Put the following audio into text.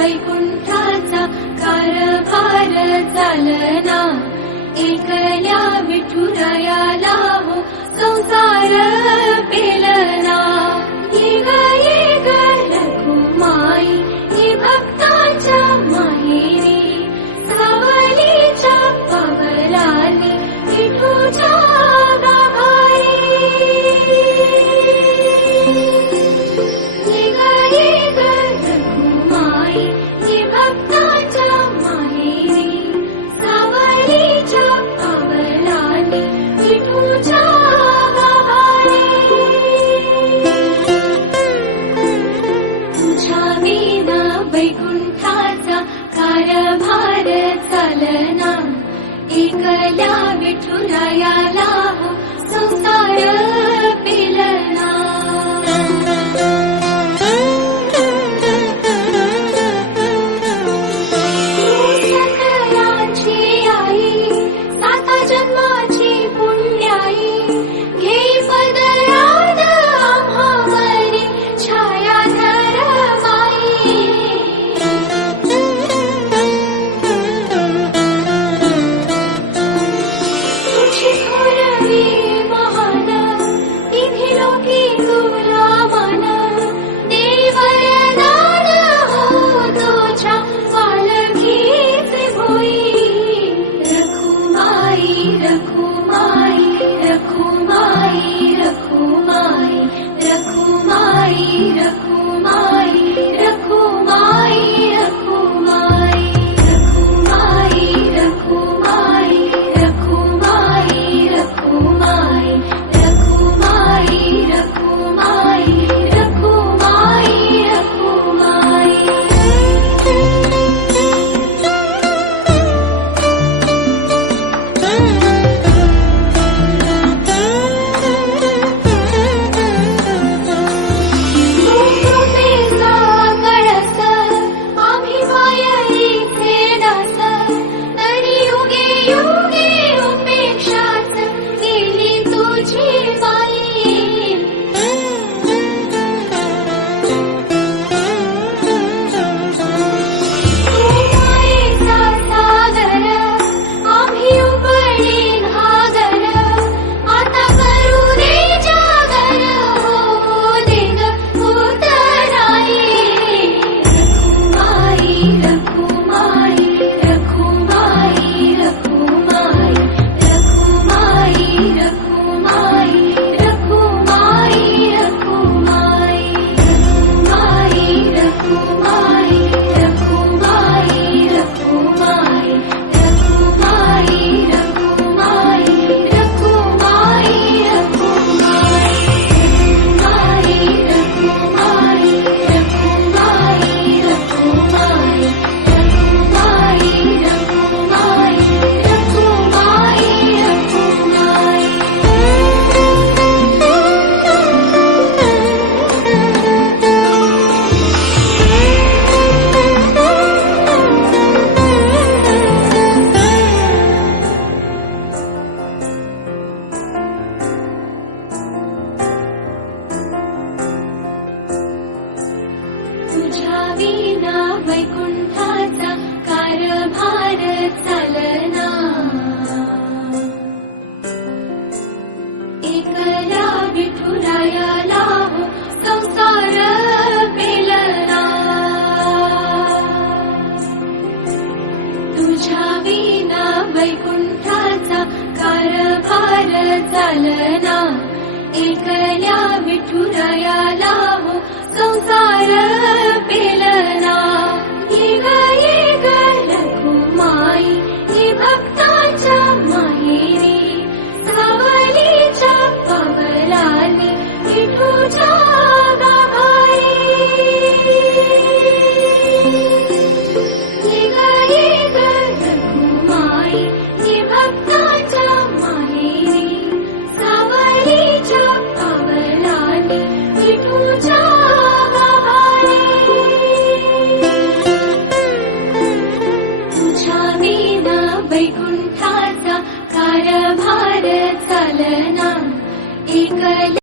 वैकुंठाचा कारभार चालना, एकल्या विठुरायाला हो संसार पेलना। ये ग रखुमाई ही भक्ताच्या माहेरी, सावलीच्या पावलांनी विठूच्या गाभारी। ये ग रखुमाई ही भक्ताच्या माहेरी, सावलीच्या पावलांनी विठूच्या गाभारी। तुझ्या विना वैकुंठाचा कारभार चालना, एकल्या विठुरायाला हो संसार पेलना। सकलांची आई, साता जन्माची पुण्याई, घेई पदरात आम्हावरी छाया धरमाई। तुझी थोरवी महान, तिन्ही लोकी तुला मान, देई वरदान हो तुझ्या पालखीचे भोई। रखुमाई रखुमाई रखुमाई रखुमाई रखुमाई रखुमाई रखुमाई रखुमाई रखुमाई रखुमाई रखुमाई रखुमाई रखुमाई रखुमाई रखुमाई रखुमाई। कृपेचा कळस आम्ही मायेचे दास, तरी युगे युगे उपेक्षाच केली तुझी बाई। तू मायेचा सागर, आम्ही उपडी घागर, आता करू दे जागर हो दे ग उतराई। रखुमाई रखुमाई रखुमाई रखुमाई रखुमाई रखुमाई रखुमाई रखुमाई रखुमाई रखुमाई रखुमाई रखुमाई रखुमाई रखुमाई रखुमाई रखुमाई तुझ्या विना वैकुंठाचा कारभार चालना, एकल्या विठुरायाला हो संसार पेलना। तुझ्या विना वैकुंठाचा कारभार चालना, एकल्या विठुरायाला हो संसार पेलना। ये ग रखुमाई ही भक्ताच्या माहेरी, सावलीच्या पावलांनी विठूच्या गाभारी। ये ग रखुमाई ही भक्ताच्या माहेरी, सावलीच्या पावलांनी विठूच्या गाभारी। तुझ्या विना वैकुंठाचा कारभार चालना, एकल्या